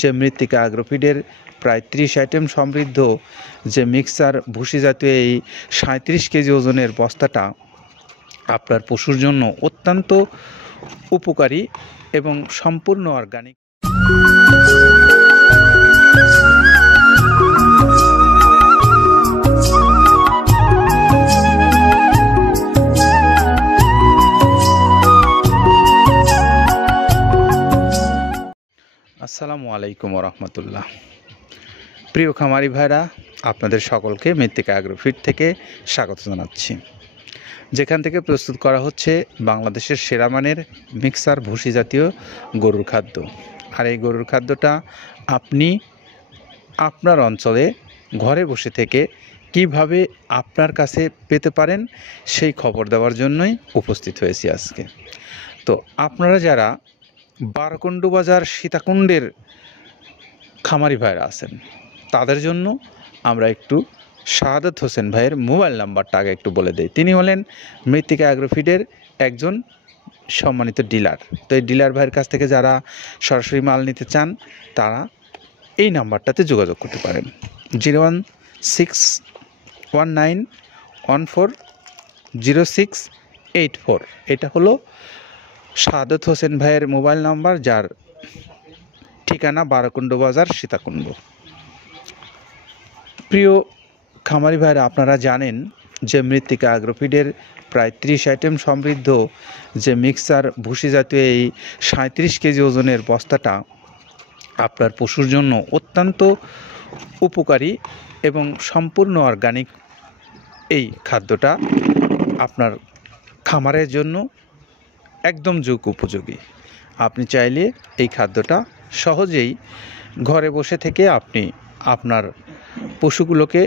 যে মৃত্তিকা অ্যাগ্রোফিডের প্রায় 30 আইটেম সমৃদ্ধ যে মিক্সার ভুসি জাতীয় এই 37 কেজি ওজনের বস্তাটা আপনার পশুর জন্য অত্যন্ত উপকারী এবং সম্পূর্ণ অর্গানিক। আসসালামু আলাইকুম রহমতুল্লাহ। প্রিয় খামারি ভাইরা, আপনাদের সকলকে মৃত্তিকা অ্যাগ্রোফিড থেকে স্বাগত জানাচ্ছি, যেখান থেকে প্রস্তুত করা হচ্ছে বাংলাদেশের সেরা মানের মিক্সার ভুসি জাতীয় গরুর খাদ্য। আর এই গরুর খাদ্যটা আপনি আপনার অঞ্চলে ঘরে বসে থেকে কিভাবে আপনার কাছে পেতে পারেন সেই খবর দেওয়ার জন্যই উপস্থিত হয়েছি আজকে। তো আপনারা যারা বারকুণ্ডু বাজার সীতাকুণ্ডের খামারি ভাইরা আছেন, তাদের জন্য আমরা একটু শাহাদাত হোসেন ভাইয়ের মোবাইল নাম্বারটা আগে একটু বলে দেই। তিনি হলেন মৃত্তিকা অ্যাগ্রোফিডের একজন সম্মানিত ডিলার। তো এই ডিলার ভাইয়ের কাছ থেকে যারা সরাসরি মাল নিতে চান, তারা এই নাম্বারটাতে যোগাযোগ করতে পারেন। 01619140684। এটা হলো শাহাদাত হোসেন ভাইয়ের মোবাইল নাম্বার, যার ঠিকানা বারকুণ্ডু বাজার সীতাকুণ্ড। প্রিয় খামারি ভাইরা, আপনারা জানেন যে মৃত্তিকা অ্যাগ্রোফিডের প্রায় 30 আইটেম সমৃদ্ধ যে মিক্সার ভুসি জাতীয় এই 37 কেজি ওজনের বস্তাটা আপনার পশুর জন্য অত্যন্ত উপকারী এবং সম্পূর্ণ অর্গানিক। এই খাদ্যটা আপনার খামারের জন্য একদম যুগ উপযোগী। আপনি চাইলে এই খাদ্যটা সহজেই ঘরে বসে থেকে আপনি আপনার পশুগুলোকে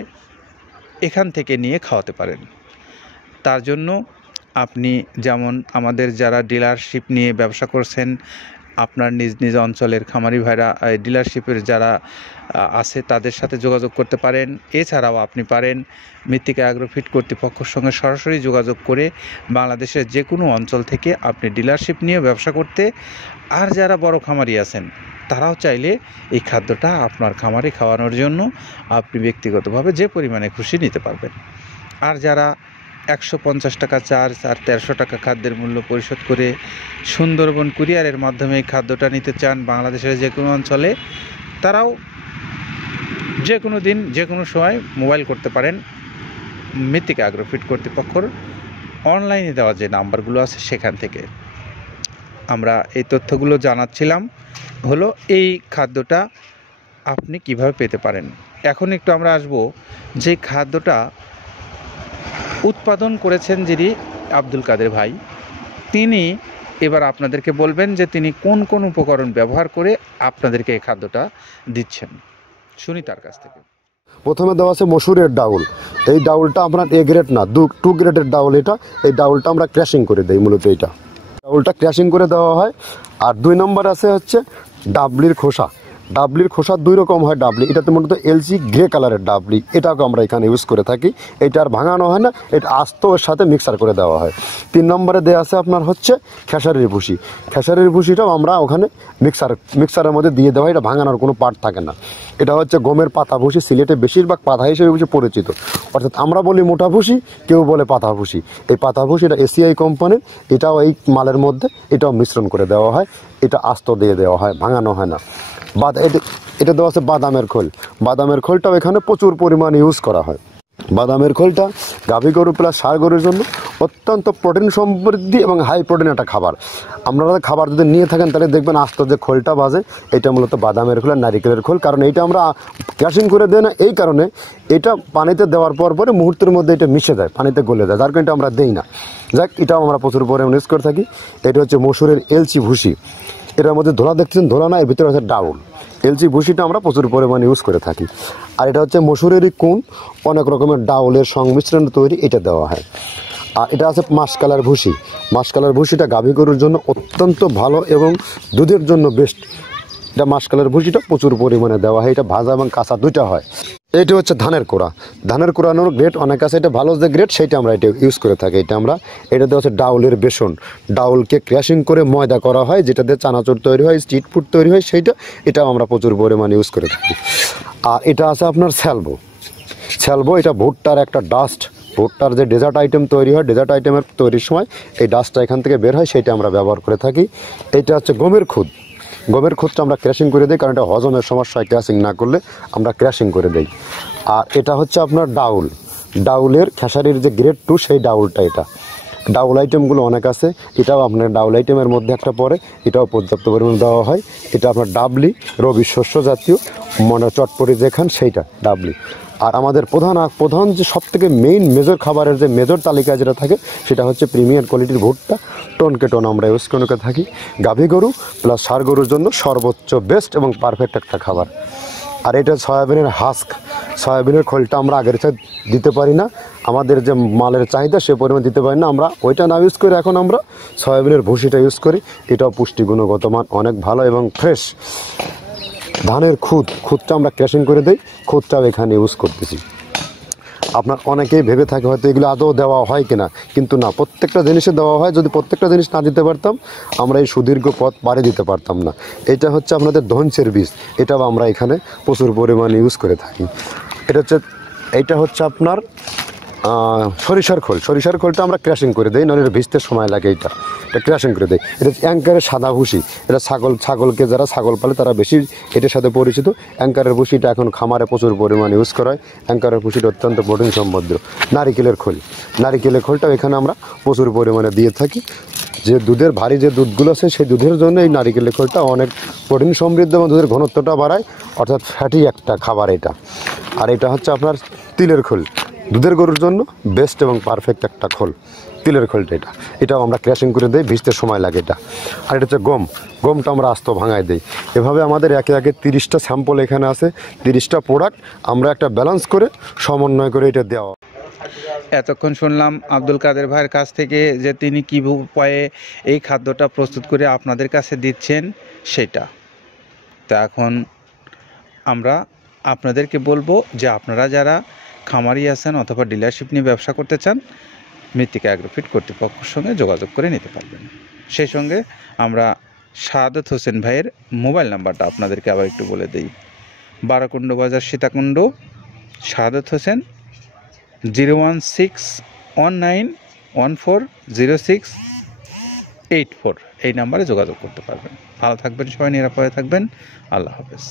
এখান থেকে নিয়ে খাওয়াতে পারেন। তার জন্য আপনি যেমন আমাদের যারা ডিলারশিপ নিয়ে ব্যবসা করছেন, আপনার নিজ নিজ অঞ্চলের খামারি ভাইরা ডিলারশিপের যারা আছে তাদের সাথে যোগাযোগ করতে পারেন। এছাড়াও আপনি পারেন মৃত্তিকা অ্যাগ্রোফিড কর্তৃপক্ষের সঙ্গে সরাসরি যোগাযোগ করে বাংলাদেশের যে কোনো অঞ্চল থেকে আপনি ডিলারশিপ নিয়ে ব্যবসা করতে। আর যারা বড় খামারি আছেন, তারাও চাইলে এই খাদ্যটা আপনার খামারে খাওয়ানোর জন্য আপনি ব্যক্তিগতভাবে যে পরিমাণে খুশি নিতে পারবেন। আর যারা 150 টাকা চার্জ আর 1300 টাকা খাদ্যের মূল্য পরিশোধ করে সুন্দরবন কুরিয়ারের মাধ্যমে এই খাদ্যটা নিতে চান বাংলাদেশের যে কোনো অঞ্চলে, তারাও যে কোনো দিন যে কোনো সময় মোবাইল করতে পারেন। মৃত্তিকা অ্যাগ্রোফিড কর্তৃপক্ষর অনলাইনে দেওয়া যে নাম্বারগুলো আছে সেখান থেকে আমরা এই তথ্যগুলো জানাচ্ছিলাম। হলো এই খাদ্যটা আপনি কিভাবে পেতে পারেন। এখন একটু আমরা আসব যে খাদ্যটা উৎপাদন করেছেন যিনি আব্দুল কাদের ভাই, তিনি এবার আপনাদেরকে বলবেন যে তিনি কোন কোন উপকরণ ব্যবহার করে আপনাদেরকে এই খাদ্যটা দিচ্ছেন। শুনি তার কাছ থেকে। প্রথমে দেওয়া আছে মসুরের ডাউল। এই ডাউলটা আপনার এ গ্রেড না, 2 গ্রেডের ডাউল এটা। এই ডাউলটা আমরা ক্র্যাশিং করে দিই, মূলত এইটা ডাউলটা ক্র্যাশিং করে দেওয়া হয়। আর 2 নম্বর আছে হচ্ছে ডাবলির খোসা। ডাবলির খোসা 2 রকম হয় ডাবলি, এটাতে মূলত এলজি গ্রে কালারের ডাবলি, এটাকে আমরা এখানে ইউজ করে থাকি। এটা আর ভাঙানো হয় না, এটা আস্ত ওর সাথে মিক্সার করে দেওয়া হয়। 3 নম্বরে দেওয়া আছে আপনার হচ্ছে খেসারির ভুসি। খেসারির ভুসিটাও আমরা ওখানে মিক্সারের মধ্যে দিয়ে দেওয়া হয়, এটা ভাঙানোর কোনো পার্ট থাকে না। এটা হচ্ছে গমের পাতা ভুসি, সিলেটে বেশিরভাগ পাতা হিসেবে পরিচিত। অর্থাৎ আমরা বলি মোটা ভুসি, কেউ বলে পাতা ভুসি। এই পাতা ভুসি এটা এসিআই কোম্পানির, এটাও এই মালের মধ্যে এটাও মিশ্রণ করে দেওয়া হয়। এটা আস্ত দিয়ে দেওয়া হয়, ভাঙানো হয় না। এটা দেওয়া আছে বাদামের খোল। বাদামের খোলটাও এখানে প্রচুর পরিমাণে ইউজ করা হয়। বাদামের খোলটা গাভী গরু প্লাস ষাঁড় গরুর জন্য অত্যন্ত প্রোটিন সমৃদ্ধি এবং হাই প্রোটিন একটা খাবার। আপনারা খাবার যদি নিয়ে থাকেন তাহলে দেখবেন আস্ত যে খোলটা বাজে, এটা মূলত বাদামের খোল আর নারিকেলের খোল। কারণ এইটা আমরা ক্র্যাশিং করে দেয় না, এই কারণে এটা পানিতে দেওয়ার পরে মুহূর্তের মধ্যে এটা মিশে যায়, পানিতে গলে যায়, যার কারণে এটা আমরা দেই না। যাক, এটাও আমরা প্রচুর পরিমাণে ইউজ করে থাকি। এটা হচ্ছে মসুরের এলচি ভুসি। এটার মধ্যে ধোলা দেখছেন, ধোলা না, এর ভিতরে হচ্ছে ডাউল। এলচি ভুসিটা আমরা প্রচুর পরিমাণে ইউজ করে থাকি। আর এটা হচ্ছে মসুরেরই কুন, অনেক রকমের ডাউলের সংমিশ্রণ তৈরি, এটা দেওয়া হয়। আর এটা আছে মাসকালার ভুসি। মাসকালার ভুসিটা গাভী গরুর জন্য অত্যন্ত ভালো এবং দুধের জন্য বেস্ট। এটা মাসকালার ভুসিটা প্রচুর পরিমাণে দেওয়া হয়, এটা ভাজা এবং কাঁচা দুইটা হয়। এইটা হচ্ছে ধানের কোড়া। ধানের কোড়ানোর গ্রেড অনেক আছে, এটা ভালো যে গ্রেড সেইটা আমরা এটা ইউজ করে থাকি। এটাতে হচ্ছে ডাউলের বেসন, ডাউলকে ক্র্যাশিং করে ময়দা করা হয়, যেটাতে চানাচুর তৈরি হয়, স্ট্রিট ফুড তৈরি হয়, এটাও আমরা প্রচুর পরিমাণে ইউজ করে থাকি। আর এটা আছে আপনার স্যালবো, এটা ভুট্টার একটা ডাস্ট, ভুট্টার যে ডেজার্ট আইটেম তৈরি হয়, ডেজার্ট আইটেমের তৈরির সময় এই ডাস্টটা এখান থেকে বের হয়, সেটা আমরা ব্যবহার করে থাকি। এটা হচ্ছে গমের খুদটা আমরা ক্র্যাশিং করে দিই, কারণ এটা হজমের সমস্যায় ক্র্যাশিং না করলে আমরা ক্র্যাশিং করে দিই। আর এটা হচ্ছে আপনার ডাউলের খেসারির যে গ্রেড 2 সেই ডাউলটা। এটা ডাউল আইটেমগুলো অনেক আছে, এটাও আপনার ডাউল আইটেমের মধ্যে একটা পড়ে, এটাও পর্যাপ্ত পরিমাণে দেওয়া হয়। এটা আপনার ডাবলি, রবি শস্য জাতীয়, চটপটি যেখান সেইটা ডাবলি। আর আমাদের প্রধান যে সবথেকে মেইন মেজর খাবারের যে মেজর তালিকায় যেটা থাকে, সেটা হচ্ছে প্রিমিয়ার কোয়ালিটির ভুট্টা, টনকে টন আমরা ইউজ করে থাকি। গাভী গরু প্লাস ষাঁড় গরুর জন্য সর্বোচ্চ বেস্ট এবং পারফেক্ট একটা খাবার। আর এটা সয়াবিনের সয়াবিনের খোলটা আমরা আগের চেয়ে দিতে পারি না, আমাদের যে মালের চাহিদা সে পরিমাণ দিতে পারি না, আমরা ওইটা না ইউজ করে এখন আমরা সয়াবিনের ভুসিটা ইউজ করি। এটাও পুষ্টি গুণগত মান অনেক ভালো এবং ফ্রেশ। ধানের খুদটা আমরা ক্র্যাশিং করে দিই, খুদটাও এখানে ইউজ করতেছি। আপনার অনেকেই ভেবে থাকে হয়তো এগুলো আদৌ দেওয়া হয় কিনা, কিন্তু না, প্রত্যেকটা জিনিসে দেওয়া হয়। যদি প্রত্যেকটা জিনিস না দিতে পারতাম, আমরা এই সুদীর্ঘ পথ পাড়ি দিতে পারতাম না। এটা হচ্ছে আপনাদের ধনসের বীজ, এটাও আমরা এখানে প্রচুর পরিমাণে ইউজ করে থাকি। এইটা হচ্ছে আপনার সরিষার খোলটা আমরা ক্র্যাশিং করে দিই, নইলে ভিজতে সময় লাগে। এটা ক্র্যাশিং করে দেয়। এটা অ্যাঙ্কারের সাদা ভুসি, এটা ছাগলকে যারা ছাগল পালে তারা বেশি এটার সাথে পরিচিত। অ্যাঙ্কারের ভুসিটা এখন খামারে প্রচুর পরিমাণে ইউজ করা হয়। অ্যাঙ্কারের ভুসিটা অত্যন্ত প্রোটিন সমৃদ্ধ। নারিকেলের খোলটাও এখানে আমরা প্রচুর পরিমাণে দিয়ে থাকি। যে দুধের ভারী যে দুধগুলো আছে, সেই দুধের জন্য এই নারিকেলের খোলটা অনেক প্রোটিন সমৃদ্ধ এবং দুধের ঘনত্বটা বাড়ায়, অর্থাৎ ফ্যাটি একটা খাবার এটা। আর এটা হচ্ছে আপনার তিলের খোল, দুধের গরুর জন্য বেস্ট এবং পারফেক্ট একটা খোল, তিলের খোলটা। এটাও আমরা ক্র্যাশিং করে দিই, ভিজতে সময় লাগে এটা। আর এটা হচ্ছে গমটা আমরা আস্ত ভাঙায় দিই। এভাবে আমাদের একে 30টা স্যাম্পল এখানে আছে, 30টা প্রোডাক্ট আমরা একটা ব্যালেন্স করে সমন্বয় করে এটা দেওয়া। এতক্ষণ শুনলাম আব্দুল কাদের ভাইয়ের কাছ থেকে যে তিনি কী উপায়ে এই খাদ্যটা প্রস্তুত করে আপনাদের কাছে দিচ্ছেন সেটা। তো এখন আমরা আপনাদেরকে বলবো যে আপনারা যারা খামারি আছেন অথবা ডিলারশিপ নিয়ে ব্যবসা করতে চান, মৃত্তিকা অ্যাগ্রোফিট কর্তৃপক্ষের সঙ্গে যোগাযোগ করে নিতে পারবেন। সেই সঙ্গে আমরা শাহাদত হোসেন ভাইয়ের মোবাইল নাম্বারটা আপনাদেরকে আবার একটু বলে দিই। বারাকুণ্ড বাজার সীতাকুণ্ড, শাহাদত হোসেন 01619140684 এই নাম্বারে যোগাযোগ করতে পারবেন। ভালো থাকবেন সবাই, নিরাপদে থাকবেন। আল্লাহ হাফেজ।